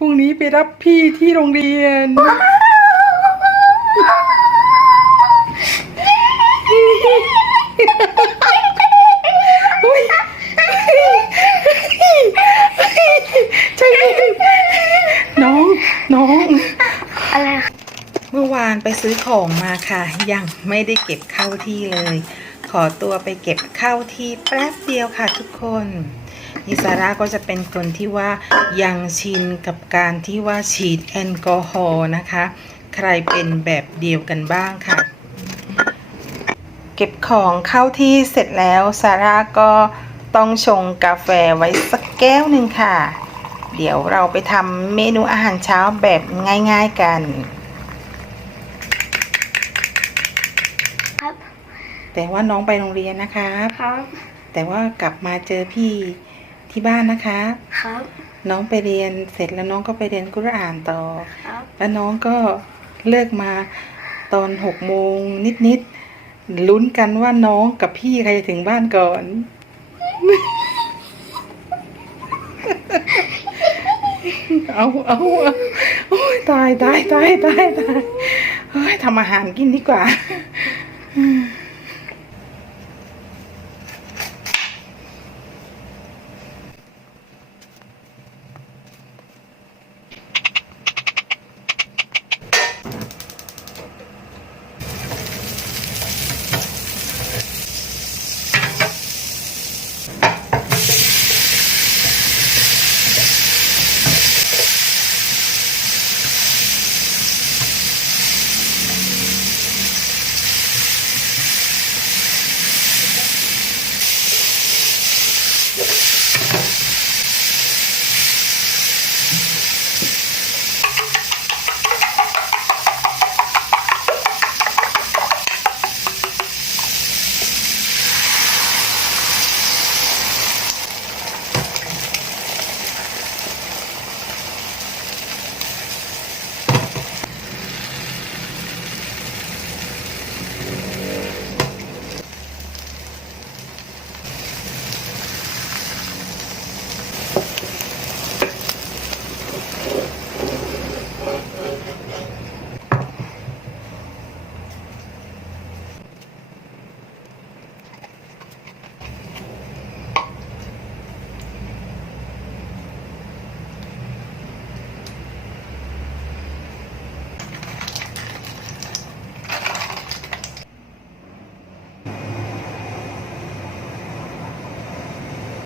พรุ่งนี้ไปรับพี่ที่โรงเรียนใจเย็นน้อง น้อง อะไรเมื่อวานไปซื้อของมาค่ะ ยังไม่ได้เก็บเข้าที่เลย ขอตัวไปเก็บเข้าที่แป๊บเดียวค่ะทุกคน นิสาราก็จะเป็นคนที่ว่ายังชินกับการที่ว่าฉีดแอลกอฮอล์นะคะ ใครเป็นแบบเดียวกันบ้างค่ะ เก็บของเข้าที่เสร็จแล้วซาร่าก็ต้องชงกาแฟไว้สักแก้วหนึ่งค่ะ เดี๋ยวเราไปทำเมนูอาหารเช้าแบบง่าย ๆกันครับแต่ว่าน้องไปโรงเรียนนะคะครับ แต่ว่ากลับมาเจอพี่ ที่บ้านนะคะครับ น้องไปเรียนเสร็จแล้วน้องก็ไปเรียนกุรอานต่อ ครับแล้วน้องก็เลิกมาตอนหกโมงนิดๆลุ้นกันว่าน้องกับพี่ใครจะถึงบ้านก่อน เอาเอาเอาโอ้ยตายตายตายตายตายเฮ้ยทำอาหารกินดีกว่า